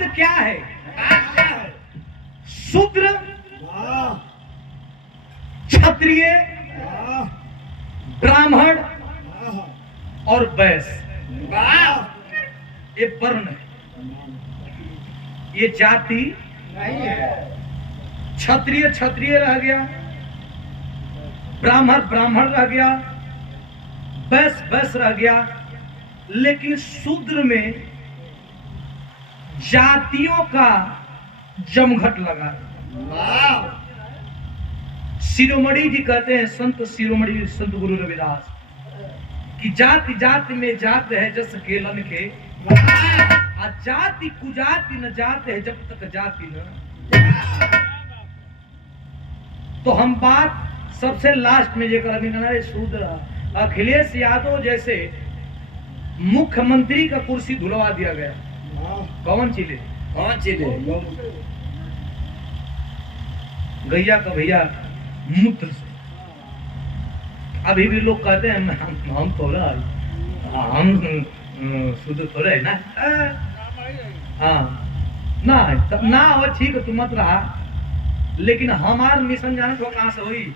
जात क्या है? शूद्र, क्षत्रिय, ब्राह्मण और वैश्य। ये वर्ण है, ये जाति नहीं है। क्षत्रिय क्षत्रिय रह गया, ब्राह्मण ब्राह्मण रह गया, वैश्य वैश्य रह गया। लेकिन शूद्र में जातियों का जमघट लगा। शिरोमणि जी कहते हैं, संत शिरोमणि संत गुरु रविदास, कि जाति जाति में जात है जस केलन के, जाति कुजाति न जात है जब तक जाति न। तो हम बात सबसे लास्ट में ये कर, शूद्र अखिलेश यादव जैसे मुख्यमंत्री का कुर्सी धुलवा दिया गया। कौन चिले? कौन चिले? गैया का भैया मूत्र से। अभी भी लोग कहते हैं हम थोड़ा हम शुद्ध थोड़े है ना। हाँ ना ना हो ठीक है, तुम मत रहा। लेकिन हमारा मिशन जाने तो कहां से हुई?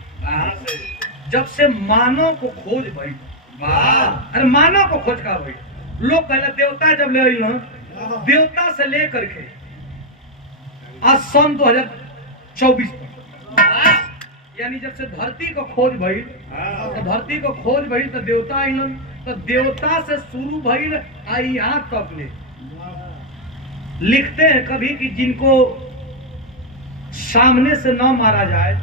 जब से मानव को खोज भाई। अरे मानव को खोज का भाई। लोग कहले देवता जब ले आई, देवता से लेकर के आज सन 2024 यानी जब से धरती को खोज भई, तो धरती को खोज भई तो देवता आइलन, तो देवता से शुरू भई आई यहाँ तक ले। लिखते हैं कभी कि जिनको सामने से न मारा जाए,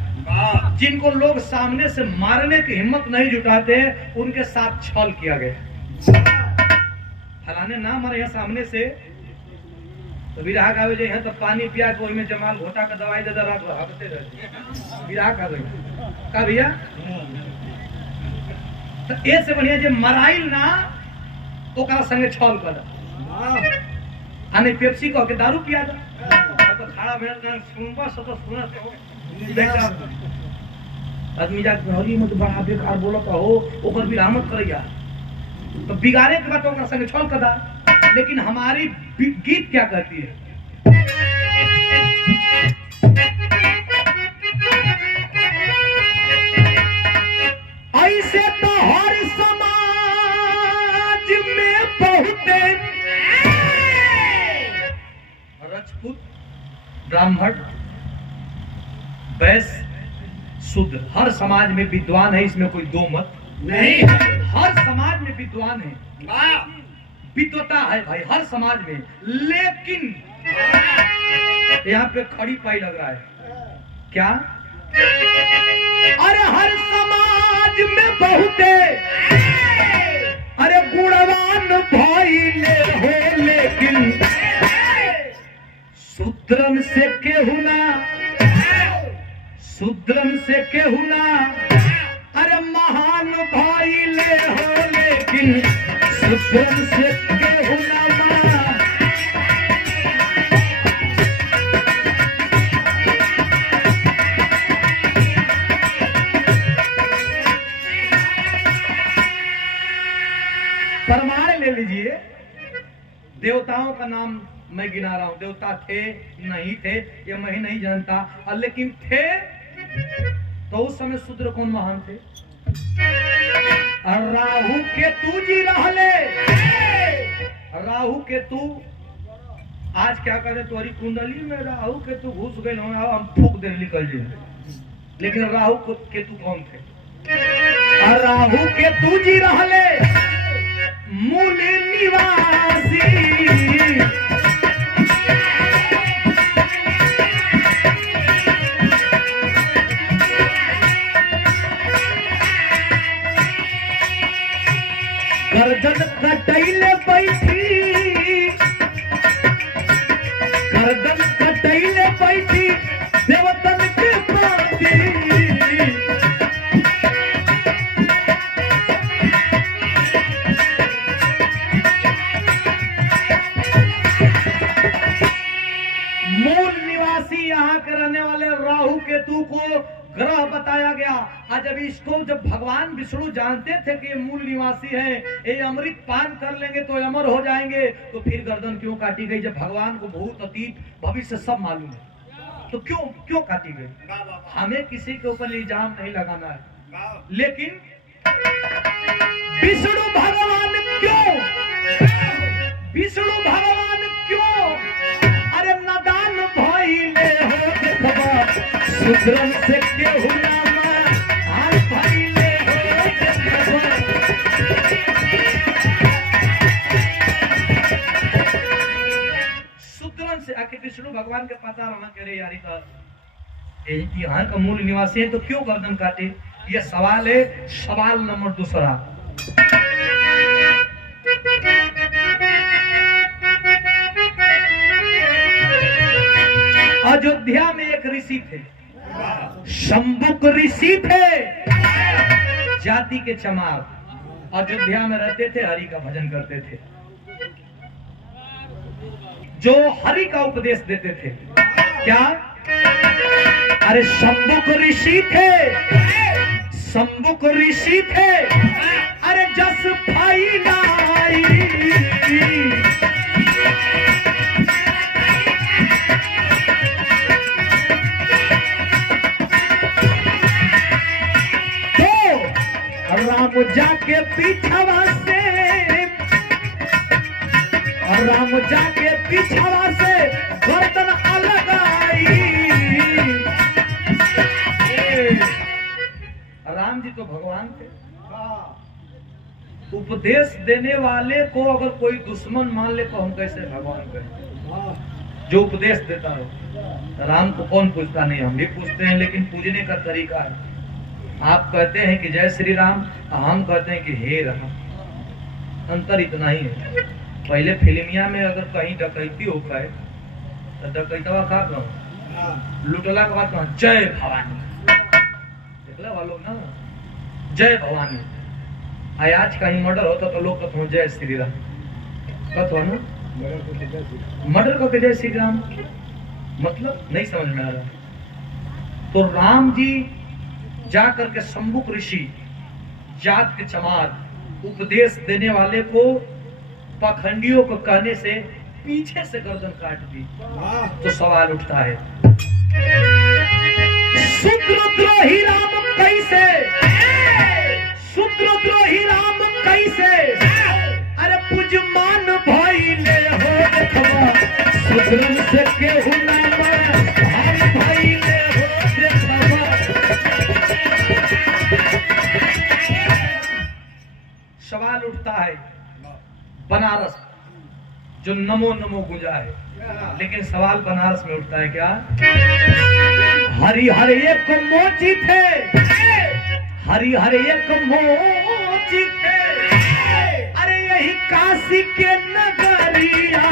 जिनको लोग सामने से मारने की हिम्मत नहीं जुटाते, उनके साथ छल किया गया। फलाने ना मारे यहाँ सामने से, तो विराह का वजह है तो पानी पिया के में जमाल घोटा का दवाई दे रात भर हकते रहते। विराह का गई का भैया, तो ए से बढ़िया जे मराइल ना ओकरा संगे छल कर आने पेप्सी कह के दारू पिया दे। तो खड़ा मिनट ना सुनबा सो तो सुना तो देखा आदमी जाके होली में तो बड़ा बेकार बोलत हो, ओकर भी रहमत करैया, तो बिगाड़े के बाद ओकरा संगे छल कर दा। लेकिन हमारी गीत क्या कहती है? ऐसे तो हर समाज में बहुते राजपूत, ब्राह्मण, वैश्य, शूद्र, हर समाज में विद्वान है, इसमें कोई दो मत नहीं है। हर समाज में विद्वान है, विद्वता है भाई हर समाज में। लेकिन यहाँ पे खड़ी पाई लग रहा है क्या? अरे हर समाज में बहुते अरे गुणवान भइले हो, लेकिन शूद्रन से केहू ना, शूद्रन से केहू ना अरे महान भइले हो, लेकिन शूद्रन से केहू ना। प्रमाण ले लीजिए, देवताओं का नाम मैं गिना रहा हूं। देवता थे नहीं थे ये मैं नहीं जानता, लेकिन थे तो उस समय शूद्र कौन महान थे? राहु केतु जी रहले। राहु केतु आज क्या करे, तुम्हारी कुंडली में राहु केतु घुस गए, हम फूक दे निकल जाए। लेकिन राहु केतु कौन थे? राहु केतु जी रहले मूल निवासी। गर्दन कटैले बैठी, गर्दन कटैले बैठी देवतन के पाती। मूल निवासी यहाँ के रहने वाले राहु केतु को ग्रह बताया गया। आज जब इसको जब भगवान विष्णु जानते थे कि ये मूल निवासी है, ये अमृत पान कर लेंगे तो अमर हो जाएंगे, तो फिर गर्दन क्यों काटी गई? जब भगवान को भूत अतीत भविष्य सब मालूम है तो क्यों क्यों काटी गई? हमें किसी के ऊपर इल्जाम नहीं लगाना है, लेकिन विष्णु भगवान क्यों, विष्णु भगवान क्यों अरे नादान भइले हो देखबा सुधरन से केहू ना हाल भइले हो देखबा। सुधरन से आके विष्णु भगवान के पता रहना करे यारी का यहाँ का मूल निवासी है तो क्यों गर्दन काटे? ये सवाल है। सवाल नंबर दूसरा, अयोध्या में एक ऋषि थे, शंभुक ऋषि थे, जाति के चमार, अयोध्या में रहते थे, हरि का भजन करते थे, जो हरि का उपदेश देते थे। क्या? अरे शंभुक ऋषि थे, शंभुक ऋषि थे, अरे जस भाई लाई तो राम जाके पीछावा से, और राम जाके पीछावा से गर्दन अलग आई। राम जी तो भगवान थे, उपदेश देने वाले को अगर कोई दुश्मन मान ले तो हम कैसे भगवान कहें? जो उपदेश देता हो, राम को कौन पूछता नहीं, हम भी पूछते हैं, लेकिन पूजने का तरीका है। आप कहते हैं कि जय श्री राम, हम कहते हैं कि हे राम, अंतर इतना ही है। पहले फिल्मिया में अगर कहीं डकैती हो पाए तो डकैतवा का कहूँ, लुटला के बाद कहूँ जय भवानी, देखला वालों ना जय भवानी। आज कहीं मर्डर होता तो लोग कहते जय श्री राम, कहते ना मर्डर करके जय श्री राम, मतलब नहीं समझ में आ रहा। तो राम जी जा करके शंभुक ऋषि, जात के चमार, उपदेश देने वाले को पाखंडियों को कहने से पीछे से गर्दन काट दी। तो सवाल उठता है, शूद्रद्रोही राम कैसे, शूद्रद्रोही राम कैसे अरे पूजमान भइले हो देखबा शूद्रन से केहू ना भाई भइले हो देखबा। सवाल उठता है बनारस, जो नमो नमो गुंजा है, लेकिन सवाल बनारस में उठता है क्या? हरि हरि एक मोची थे, हरि हरि एक मोची थे, अरे यही काशी के नगरिया।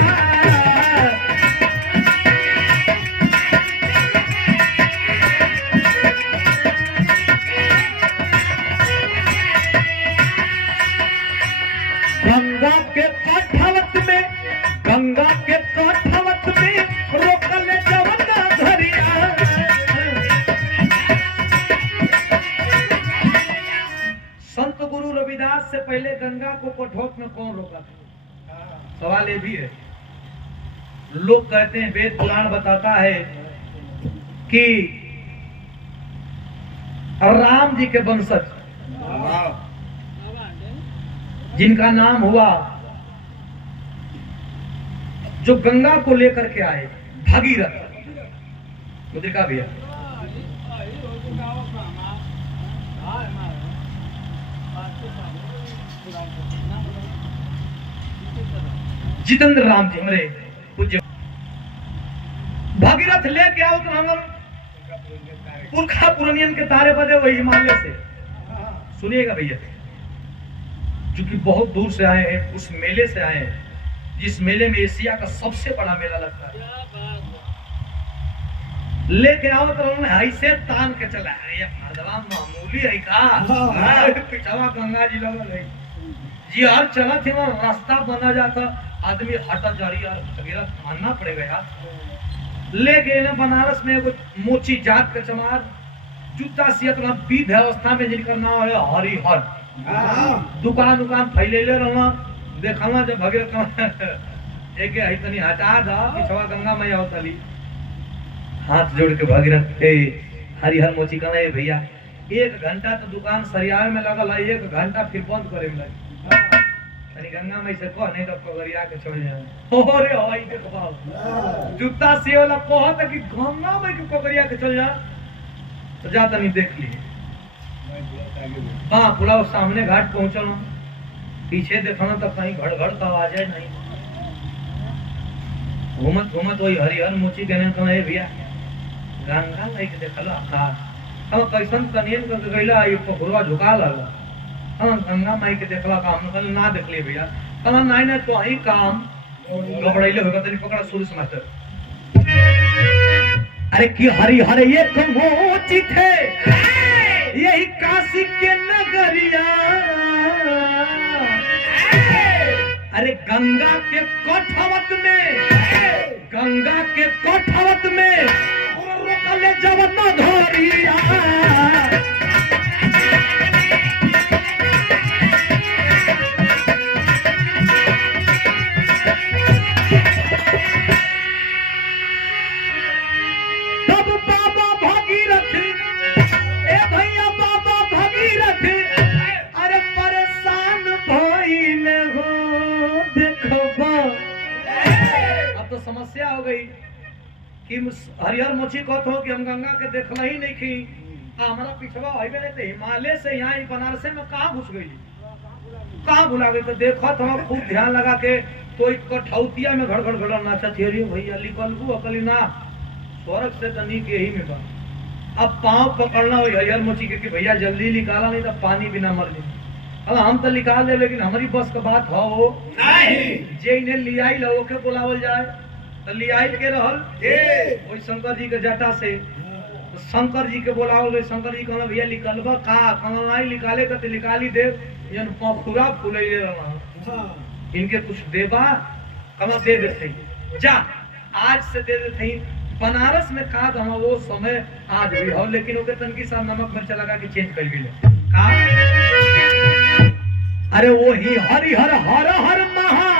गंगा के काठवत में, गंगा के काठवत में रोकल जवना धरिया। संत गुरु रविदास से पहले गंगा को कठोत में कौन रोका था? सवाल ये भी है। लोग कहते हैं, वेद पुराण बताता है कि राम जी के वंशज जिनका नाम हुआ, जो गंगा को लेकर के आए, भगीरथ, मुद्रिका भैया, जितेंद्र राम जी हमारे पूज्य भगीरथ लेके आओ तो हम पुरखा पुरानियन के तारे बदे वही हिमालय से। सुनिएगा भैया, क्योंकि बहुत दूर से आए हैं, उस मेले से आए हैं जिस मेले में एशिया का सबसे बड़ा मेला लगता है। लेके आओ तो उन्होंने ऐसे तान के चला, अरे मर्दवा मामूली है का, पिछवा गंगा जी लगल है जी, हर चला थी वहां रास्ता बना जाता, आदमी हटा जा रही, यार भगीरथ मानना पड़ेगा यार। ले गए ना बनारस में वो मोची जात का चमार, जूता सियत ना विध अवस्था में जिनका नाम है हरिहर। दुकान फैलेले रहना देखला जब भगीरथ एक है तनी हटा दा पिछवा गंगा मैया होतली हाथ जोड़ के भगीरथ ए हरिहर मोची कहना है भैया 1 घंटा तो दुकान सरियावे में लगल है 1 घंटा फिर बंद करे में लगे तनी गंगा मैया से कह नहीं तो पगरिया के छोड़ जाए अरे होई देखो जूता से वाला कहत कि गंगा मैया के पगरिया के चल जा तो जा तनी देख लिए हां पुलाव सामने घाट पहुंचल पीछे देखना तो कहीं घड़ का आवाज है नहीं घूमत वही हरिहर मोची कहने कहना है भैया गंगा माई के देखलो आकाश हम कैसन कनियन कर गइला ई पोखरवा झुका लागल हम गंगा माई के देखला का हम कहल ना देखले भैया कहला नहीं ना तो ही काम गबड़ैले होगा तनी पकड़ा सुरेश मास्टर अरे कि हरिहर एक मोची थे यही काशी के नगरिया अरे गंगा के कोठवत में रोकले जवन धरिया तब बाबा भगीरथ ए भैया बाबा भगीरथ अरे परेशान भइले हो देखबा अब तो समस्या हो गई कि हरिहर मोची कहत हो कि हम गंगा के देखला ही नहीं की हमारा पिछवा होइबे नहीं तो हिमालय से यहाँ बनारस में कहाँ घुस गई कहाँ भुला गई तो देखो तो हम खूब ध्यान लगा के कोई कठौतिया में घड़ नाचा थियरी भैया लिखलबू अकली ना स्वर्ग से तो नीक यही में बा अब पाँव पकड़ना हो हरिहर मोची के भैया जल्दी निकाला नहीं तो पानी बिना मर जाए अब हम तो निकाल दे लेकिन हमारी बस का बात हो नहीं जे इन्हें लियाई लो के बुलावल जाए तो लियाई के रहल वही शंकर जी के जटा से तो शंकर जी के बोलावल गए शंकर जी कहना भैया निकलबा का कहना नहीं निकाले का तो निकाली दे जन पखुरा फूले रहना इनके कुछ देबा कमा दे देते जा आज से दे देते बनारस में का हम वो समय आज भी हो लेकिन ओके तनकी साथ नमक मिर्च लगा के चेंज कर गेले का अरे वो ही हरिहर हर हर महा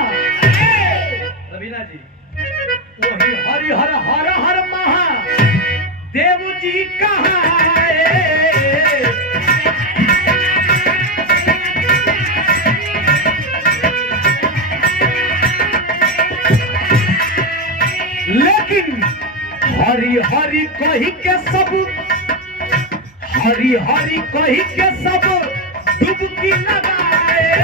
रवीना जी वो ही हरिहर हर हर महा देव जी कहा लेकिन हरि हरि कही के सब हरि हरि कही के सब डुबकी लगाए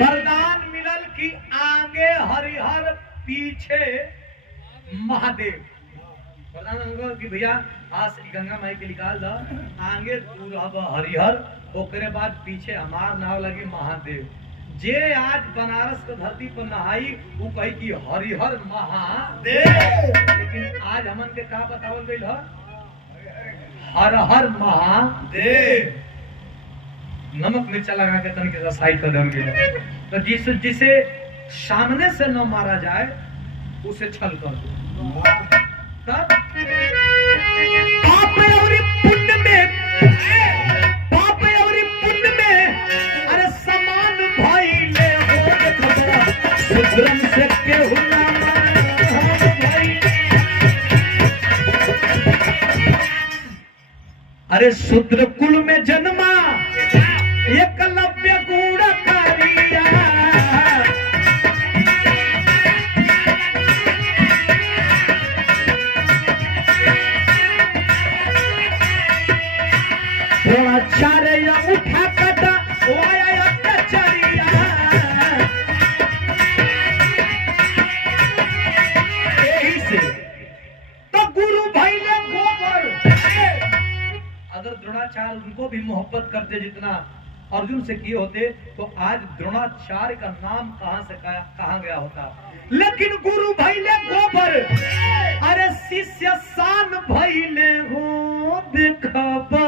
वरदान मिलल कि आगे हरिहर पीछे महादेव वरदान कि भैया आज श्री गंगा माई के निकाल द आगे तू रहब हरिहर ओकरे बाद पीछे हमार नाव लगी महादेव जे आज बनारस के धरती पर नहाई वो कही कि हरिहर महादेव लेकिन आज हमन के का बतावल गइल ह हर हर महादेव नमक मिर्चा लगा के तनिक साइड कर देवल गइल तो जिसे सामने से न मारा जाए उसे छल कर दो तब पाप और पुण्य में अरे समान भइले हो देखबा सुधरन से केहू ना अरे शूद्र कुल में जन्मा एकलव्य गुणकारिया द्रोणाचार्य उठा कटा वाया अत्याचारिया यही से तो गुरु भाई ने गोबर अगर द्रोणाचार्य उनको भी मोहब्बत करते जितना अर्जुन से किए होते तो आज द्रोणाचार्य का नाम कहां से कहां गया होता लेकिन गुरु भाई ने गोबर अरे शिष्य शान भाई ने हो देखबा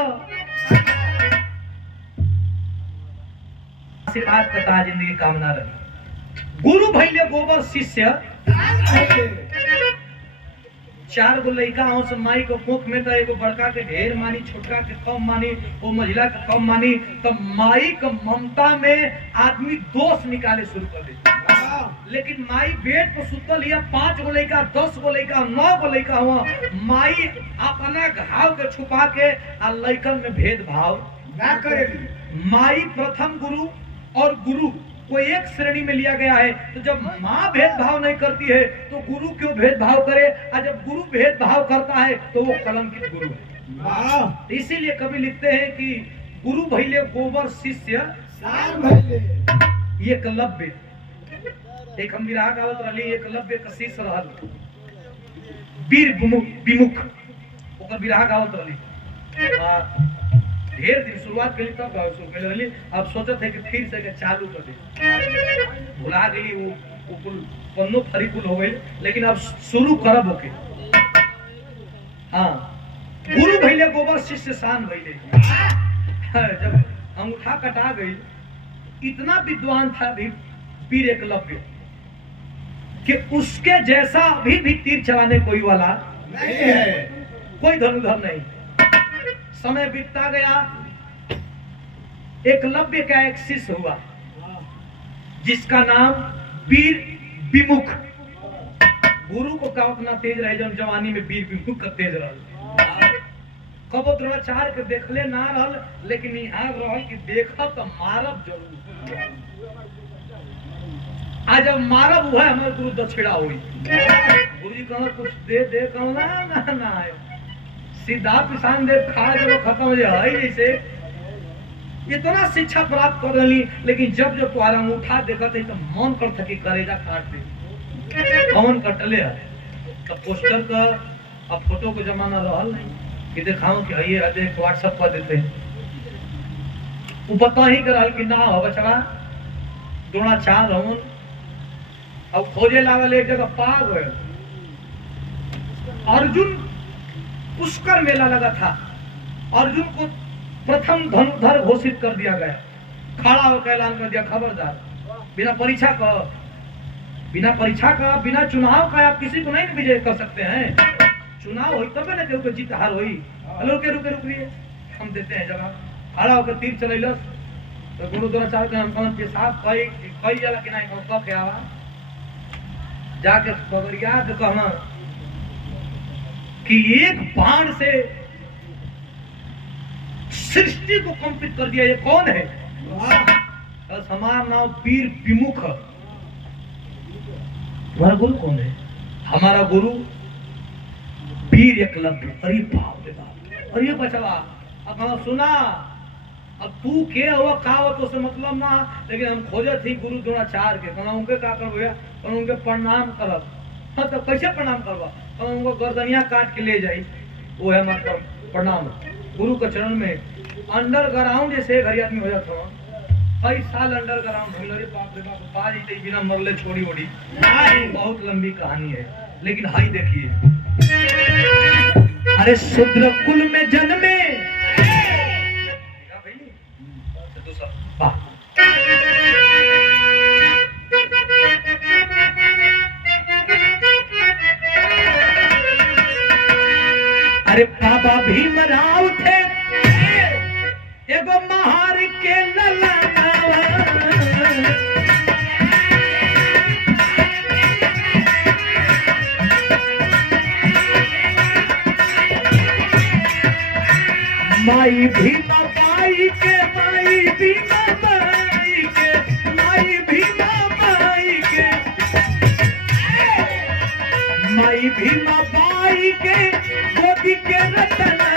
आशीर्वाद कता जिंदगी कामना रही। गुरु भैले गोबर शिष्य चार गो लड़का हो से माई को कोख में तो एगो बड़का के ढेर मानी, छोटका के कम मानी, वो महिला के कम मानी। तो माई के ममता में आदमी दोष निकाले शुरू कर दे। लेकिन माई बेड पर सुतल या 5 गो लड़का, 10 गो लड़का, 9 गो लड़का हुआ, माई अपना घाव के छुपा के आ लड़कन में भेदभाव ना करेगी। माई प्रथम गुरु और गुरु को एक श्रेणी में लिया गया है। तो जब माँ भेदभाव नहीं करती है तो गुरु क्यों भेदभाव करे, और जब गुरु भेदभाव करता है तो वो कलंकित गुरु है। इसीलिए कवि लिखते हैं कि गुरु भैले गोबर शिष्य एकलव्य। एक हम विराग आवत रही, एकलव्य का शिष्य रहल वीर विमुख, ओकर विराग आवत रही। ढेर दिन शुरुआत के लिए तब शुरू कर रही, अब सोचत है कि फिर से चालू कर दे। भुला गई वो कुल पन्नो फरीकुल हो गई, लेकिन अब शुरू करब होके। हाँ, गुरु भैले गोबर शिष्य शान भैले। जब अंगूठा कटा गई, इतना विद्वान था वीर एकलव्य कि उसके जैसा अभी भी तीर चलाने कोई वाला नहीं है, कोई धनुधर नहीं। समय बीतता गया, एकलव्य का एक शिष्य हुआ जिसका नाम वीर विमुख। गुरु को का उतना तेज रहे जब जवानी में वीर विमुख का तेज रहा। कबो द्रोणाचार्य के देखले ना रहल, लेकिन यहाँ रहल कि देखा तो मारब जरूर। आज जब मारब हुआ हमारे गुरु दक्षिणा हुई। गुरु जी कहना कुछ दे दे, कहना ना सीधा पिसान देव खा जब खत्म हो जाए। जैसे इतना शिक्षा प्राप्त कर रही, लेकिन जब जब तुम्हारा अंगूठा देखा थे तो मन कर थकी करेजा काट दे। कौन कटले है तो पोस्टर का अब फोटो को जमाना रहल नहीं कि दिखाओ कि ये देख व्हाट्सएप पर देते हैं। वो पता ही करल कि ना हो बचड़ा द्रोणाचार्य रहूं। अब खोजे लागल, एक जगह पा गए। अर्जुन पुष्कर मेला लगा था, अर्जुन को प्रथम धनुर्धर घोषित कर दिया गया। खड़ा होकर ऐलान कर दिया, खबरदार बिना परीक्षा का बिना चुनाव का आप किसी को नहीं विजय कर सकते हैं। चुनाव हो तब ना केहू जीत हार हुई। रुकिए हम देते हैं जवाब। खड़ा होकर तीर चलैलस तो गुरु द्रोणाचार्य के हम के साथ कई जला कि नहीं कह के आवा जाके पगड़िया के कहना कि एक बाण से सृष्टि को कंपित कर दिया। ये कौन है? हमारा नाम वीर विमुख। तुम्हारा गुरु कौन है? हमारा गुरु वीर एकलव्य। अरे बाप रे बाप, अरे बचवा अब सुना, अब तू के हुआ का हो तो से मतलब ना, लेकिन हम खोजे थी गुरु द्रोणाचार्य के। कहना उनके का कर भैया, उनके प्रणाम करब। हाँ तो कैसे प्रणाम करवा? उनको गर्दनिया काट के ले जाई, वो है मतलब प्रणाम। गुरु के चरण में अंडरग्राउंड जैसे घर आदमी हो जाता हूँ। कई साल अंडरग्राउंड हो, अरे बाप रे बाप, बाज इतने बिना मरले छोड़ी ओड़ी। बहुत लंबी कहानी है, लेकिन हाई देखिए। अरे शूद्र कुल में जन्मे, अरे बाबा भीमराव थे एगो महार के ललनावा। माई भीमा बाई के, माई भीमा बाई के, माई भीमा बाई के, माई भीमा बाई के गोदी के रतनवा।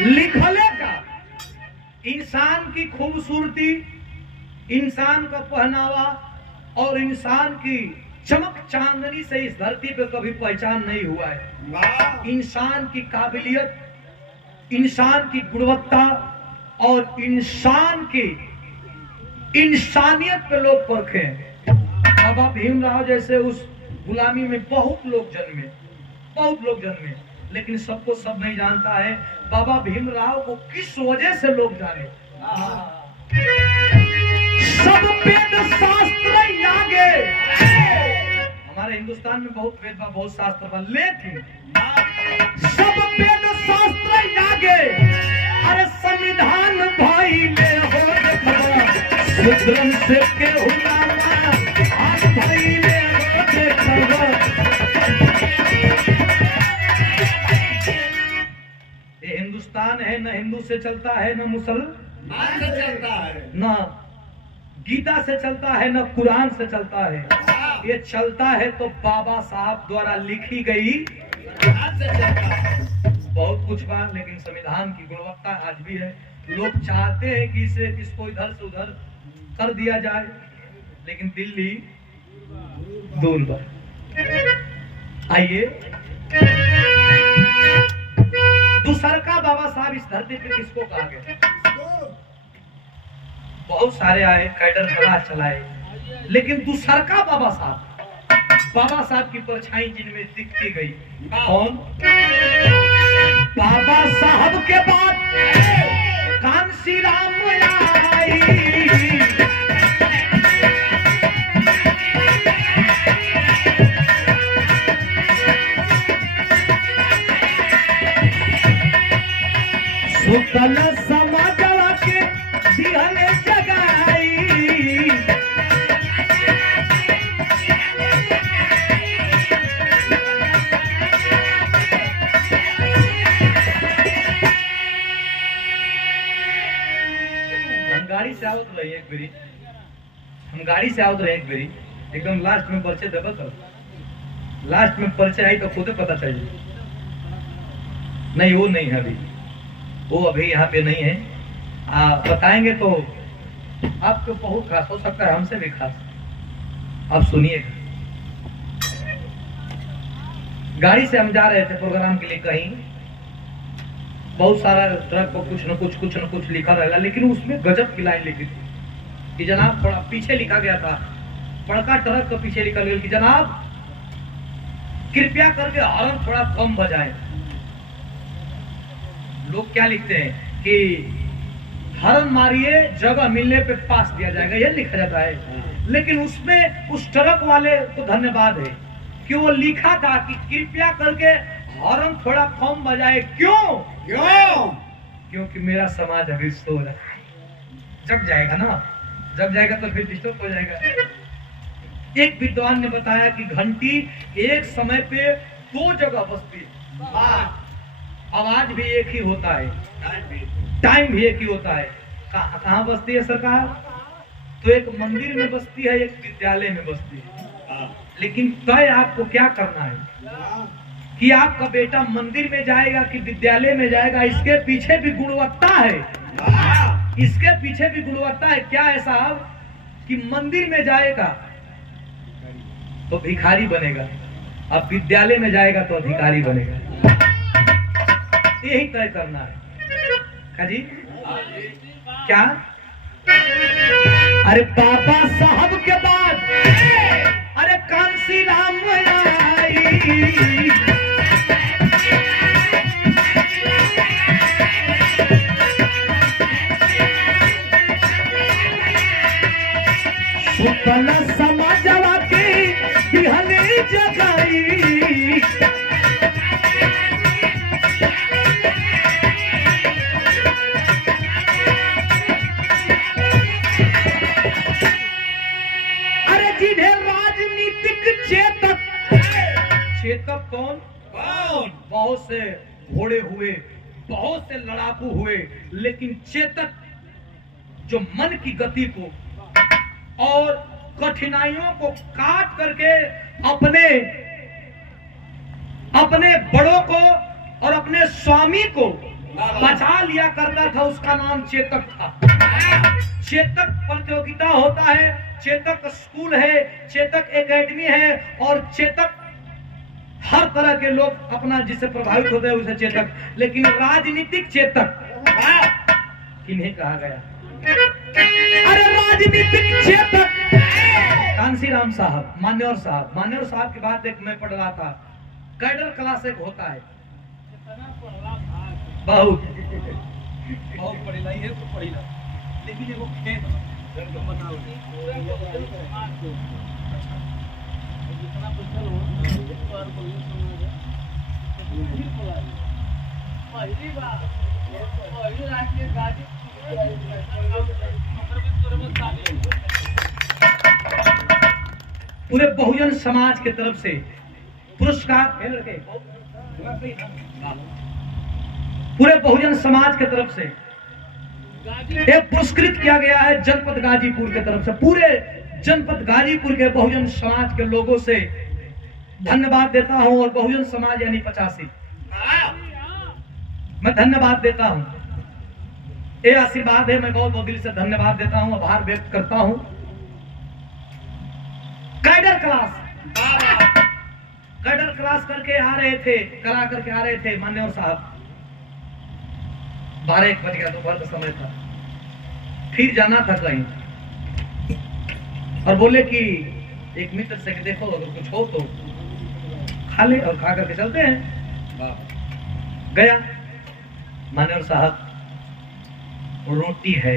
लिखले का इंसान की खूबसूरती, इंसान का पहनावा और इंसान की चमक चांदनी से इस धरती पे कभी पहचान नहीं हुआ है। इंसान की काबिलियत, इंसान की गुणवत्ता और इंसान की इंसानियत पे लोग परखे हैं। बाबा भीमराव जैसे उस गुलामी में बहुत लोग जन्मे, लेकिन सबको सब नहीं जानता है। बाबा भीमराव को किस वजह से लोग जाने? सब वेद शास्त्र यागे। हमारे हिंदुस्तान में बहुत वेद बहुत शास्त्र बा, लेकिन सब वेद शास्त्र यागे। अरे संविधान भाई ले हो सुद्रम से के भाई ले हो ये हिंदुस्तान है, न हिंदू से चलता है, न मुसलमान से चलता है, न गीता से चलता है, न कुरान से चलता है। ये चलता है तो बाबा साहब द्वारा लिखी गई से चलता है। बहुत कुछ बात, लेकिन संविधान की गुणवत्ता आज भी है। लोग चाहते हैं कि इसे इसको इधर से उधर कर दिया जाए, लेकिन दिल्ली दूर पर। आइए, दूसरका बाबा साहब इस धरती पे किसको कहा गया? बहुत सारे आए, कैडर कला चलाए, लेकिन दूसरका बाबा साहब की परछाई जिनमें दिखती गई, कौन? बाबा साहब के बाद कांसी राम आई। सुतल समाजवा के दिहले जगाई। हम गाड़ी से आवत रहे एक बेरी, एकदम लास्ट में परिचय देबा कर, लास्ट में परिचय आई तो खुद पता चाहिए। नहीं, वो नहीं है अभी, वो अभी यहाँ पे नहीं है। बताएंगे तो आपको बहुत खास हो सकता है, हमसे भी खास। आप सुनिएगा। गाड़ी से हम जा रहे थे प्रोग्राम के लिए कहीं, बहुत सारा ट्रक को कुछ न कुछ लिखा रहेगा, लेकिन उसमें गजब की लाइन लिखी थी कि जनाब, थोड़ा पीछे लिखा गया था, बड़का ट्रक के पीछे लिखा गया कि जनाब कृपया करके हॉर्न थोड़ा कम बजाएं। लोग क्या लिखते हैं कि हॉर्न मारिए, जगह मिलने पे पास दिया जाएगा, ये लिखा जाता है। लेकिन उसमें उस ट्रक वाले को धन्यवाद है कि वो लिखा था कि कृपया करके हॉर्न थोड़ा कम बजाए। क्यों? क्योंकि मेरा समाज अभी सो रहा है, जग जाएगा ना, जग जाएगा तो फिर डिस्टर्ब हो जाएगा। एक विद्वान ने बताया कि घंटी एक समय पे 2 जगह बजती है, आवाज भी एक ही होता है, टाइम भी एक ही होता है। कहाँ बजती है सरकार? तो एक मंदिर में बजती है, एक विद्यालय में बजती है। लेकिन तय आपको क्या करना है कि आपका बेटा मंदिर में जाएगा कि विद्यालय में जाएगा, इसके पीछे भी गुणवत्ता है, इसके पीछे भी गुणवत्ता है। क्या है साहब कि मंदिर में जाएगा तो भिखारी बनेगा, अब विद्यालय में जाएगा तो अधिकारी बनेगा। यही तय करना है। जी क्या? अरे बाबा साहब के बाद अरे कांसी राम आई। सुतल समाजवा के दिहले जगाई। अरे जिन्हें राजनीतिक चेतक कौन? बहुत से घोड़े हुए, बहुत से लड़ाकू हुए, लेकिन चेतक जो मन की गति को और कठिनाइयों को काट करके अपने बड़ों को और अपने स्वामी को बचा लिया करता था, उसका नाम चेतक था। चेतक प्रतियोगिता होता है, चेतक स्कूल है, चेतक एकेडमी है, और चेतक हर तरह के लोग अपना जिससे प्रभावित होते हैं उसे चेतक। लेकिन राजनीतिक चेतक किन्हें कहा गया? अरे राजनीतिक चेतक कांसीराम साहब, मान्यवर साहब की बात एक मैं पढ़ रहा था। कैडर क्लास एक होता है, बहुत पढ़ेला ये तो पढ़ेला, लेकिन एगो खेत बताओ जितना पैसा हो और कोई समाज है पहली बार पहली राष्ट्रीय गाड़ी पूरे बहुजन समाज की तरफ से पुरस्कार, पूरे बहुजन समाज की तरफ से एक पुरस्कृत किया गया है जनपद गाजीपुर की तरफ से। पूरे जनपद गाजीपुर के बहुजन समाज के लोगों से धन्यवाद देता हूं, और बहुजन समाज यानी 85 मैं धन्यवाद देता हूं। ये आशीर्वाद है, मैं बहुत बहुत दिल से धन्यवाद देता हूं, आभार व्यक्त करता हूं। कैडर क्लास करके आ रहे थे, कला करके आ रहे थे मान्यवर साहब। 12-1 बज गया, दोपहर का समय था, फिर जाना था कहीं, और बोले कि एक मित्र से कि देखो अगर कुछ हो तो खा ले और खा करके चलते हैं। गया मान्यवर साहब, रोटी है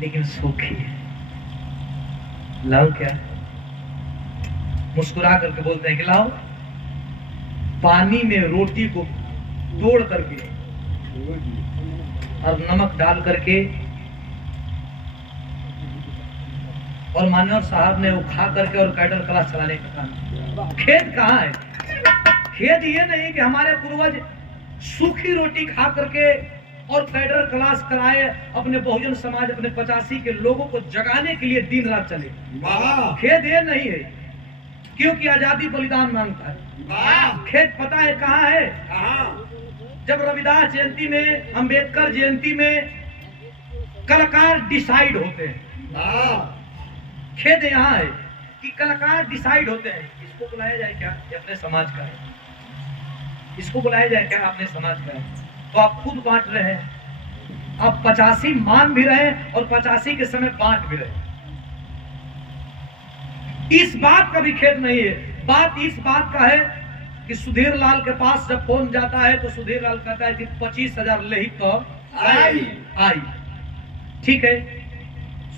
लेकिन सूखी है, लाओ क्या? मुस्कुरा करके बोलते हैं कि लाओ। पानी में रोटी को तोड़ करके और नमक डाल करके, और मान्यवर साहब ने वो खा करके और कैडर क्लास चलाने का काम। खेद कहाँ है? खेद ये नहीं कि हमारे पूर्वज सूखी रोटी खा करके और कैडर क्लास कराए, अपने बहुजन समाज, अपने 85 के लोगों को जगाने के लिए दिन रात चले। खेद ये नहीं है, क्योंकि आजादी बलिदान मांगता है। खेद पता है कहाँ है? जब रविदास जयंती में, अंबेडकर जयंती में कलाकार डिसाइड होते हैं। खेद यहाँ है कि कलाकार डिसाइड होते हैं, इसको बुलाया जाए क्या? ये अपने समाज का है, इसको बुलाया जाए क्या? अपने समाज का है। तो आप खुद बांट रहे हैं, आप 85 मान भी रहे और 85 के समय बांट भी रहे। इस बात का भी खेद नहीं है। बात इस बात का है कि सुधीर लाल के पास जब फोन जाता है तो सुधीर लाल कहता है कि 25,000 ले ही तो आई। ठीक है,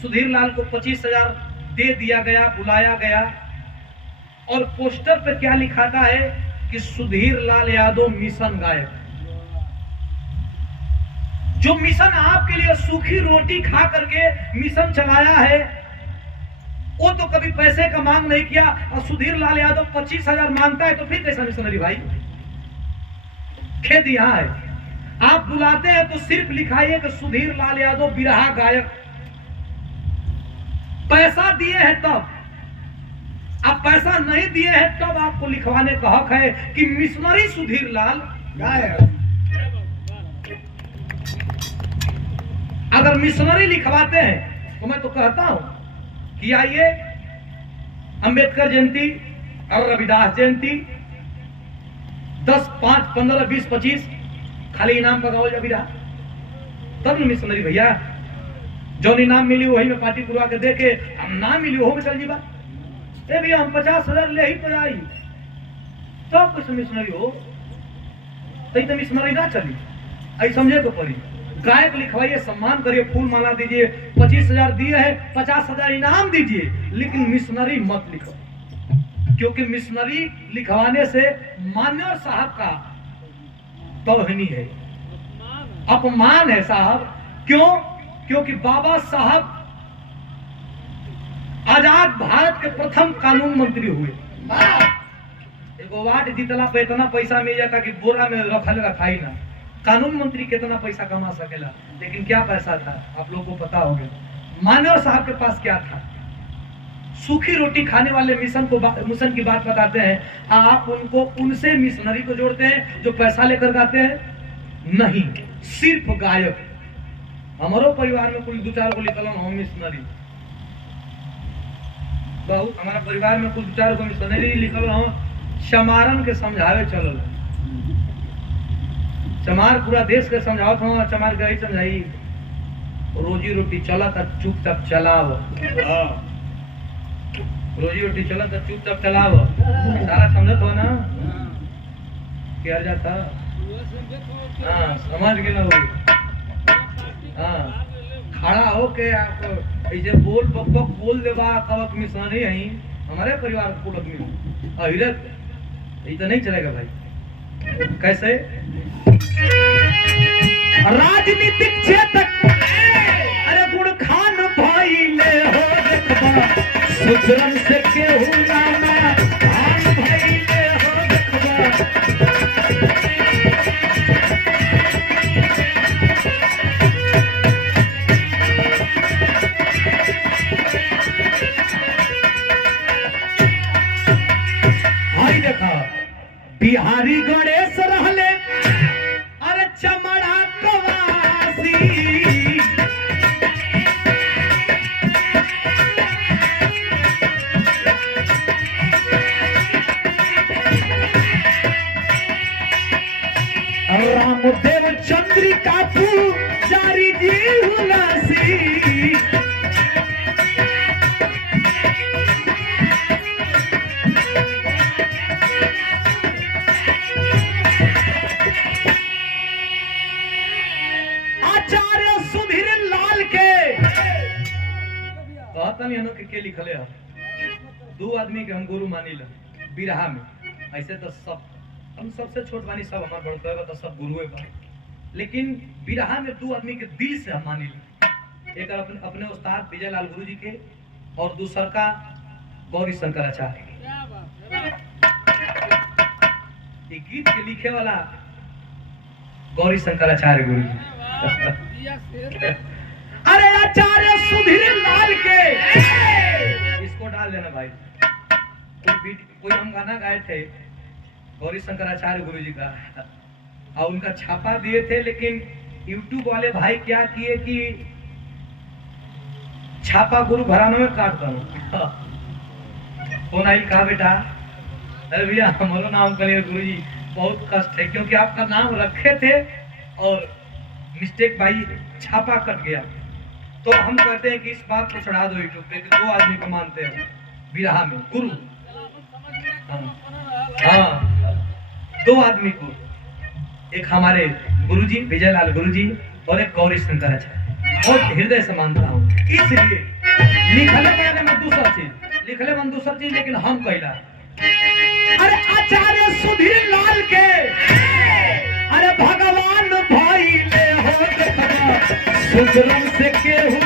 सुधीर लाल को 25,000 दे दिया गया, बुलाया गया, और पोस्टर पे क्या लिखाता है कि सुधीर लाल यादव मिशन गायक। जो मिशन आपके लिए सूखी रोटी खा करके मिशन चलाया है, वो तो कभी पैसे का मांग नहीं किया, और सुधीर लाल यादव 25,000 मांगता है, तो फिर कैसा मिशनरी भाई? खेद यहाँ है। आप बुलाते हैं तो सिर्फ लिखाइए कि सुधीर लाल यादव बिरहा गायक। पैसा दिए हैं तब, आप पैसा नहीं दिए हैं तब आपको लिखवाने का हक है कि मिशनरी सुधीर लाल गायक। अगर मिशनरी लिखवाते हैं तो मैं तो कहता हूं कि आइए अंबेडकर जयंती और रविदास जयंती 10, 5, 15, 20, 25 खाली इनाम का गाँव जब रहा, तब न मिशनरी भैया। जो इनाम मिली वही में पार्टी पुरवा के देके, हम ना मिली वो में चल जीवा। ए भैया हम 50,000 ले ही तो आई, तब कुछ मिशनरी हो, तो मिशनरी ना चली। आई समझे तो पड़ी। गायक लिखवाइए, सम्मान करिए, फूल माला दीजिए, 25,000 दिए हैं, 50,000 इनाम दीजिए, लेकिन मिशनरी मत लिखो, क्योंकि मिशनरी लिखवाने से मान्यवर साहब का तौहीनी है, अपमान है साहब। क्यों? क्योंकि बाबा साहब आजाद भारत के प्रथम कानून मंत्री हुए। एगो वार्ड जीतला पे इतना पैसा मिल जाता कि बोरा में रखाई ना। कानून मंत्री कितना पैसा कमा सकेला, लेकिन क्या पैसा था आप लोगों को पता होगा। मान्यवर साहब के पास क्या था? सूखी रोटी खाने वाले मिशन की बात बताते हैं, आप उनको उनसे मिशनरी को जोड़ते हैं जो पैसा लेकर गाते हैं? नहीं, सिर्फ गायक। हमारो परिवार में कुल 2-4 को निकल हम मिशनरी, बहुत हमारा परिवार में कुल 2-4 को मिशनरी निकल हम चमारन के समझावे चलल। चमार पूरा देश के समझावत हूँ, चमार गई समझाई रोजी रोटी चला था, चुपचाप चलाओ। रोजी रोटी चला तो चुपचाप चलाव, सारा समझत हो ना क्या जाता। हाँ समझ गए ना वो। हाँ खड़ा हो के आप ऐसे बोल बक बक बोल देवा कवक मिश्रा नहीं है हमारे परिवार को आदमी अहिरत ये तो नहीं चलेगा भाई। कैसे राजनीतिक क्षेत्र अरे गुण खान भाई ले हो देखबा सुधरन से केहू नामा खान भाई ले हो देखबा। हाय देखा बिहारी गणेश रहले अरे चमड़ा कवासी रामदेव चंद्रिका जारी जी हुलासी आचार्य सुधीर लाल के कहता नहीं के लिखले है दो आदमी के हम गुरु मानिला बिरहा में। ऐसे तो सब हम सबसे छोट बानी सब हमार बड़ कहेगा तो सब गुरुए बा, लेकिन बिरहा में दो आदमी के दिल से हम मानिला। एक अपने उस्ताद विजय लाल गुरु जी के और दूसर का गौरी शंकराचार्य के। ये गीत के लिखे वाला गौरी शंकराचार्य गुरु जी। अरे आचार्य सुधीर लाल के इसको डाल देना भाई। कोई हम गाना गाए थे गौरी शंकराचार्य गुरु जी का और उनका छापा दिए थे, लेकिन YouTube वाले भाई क्या किए कि छापा गुरु घरानों में काट दो। कौन आई कहा बेटा अरे भैया हमारा नाम करिए गुरु जी बहुत कष्ट है क्योंकि आपका नाम रखे थे और मिस्टेक भाई छापा कट गया। तो हम कहते हैं कि इस बात को चढ़ा दो यूट्यूब पे कि दो आदमी को मानते हैं बिरहा में गुरु। हाँ दो आदमी को, एक हमारे गुरुजी विजय लाल गुरुजी और एक गौरी शंकराचार्य। बहुत हृदय से मानता हूँ, इसलिए लिखले में दूसरा चीज लेकिन हम कहला अरे आचार्य सुधीर लाल के अरे भगवान भाई ले हो देखबा सुधरन से केहू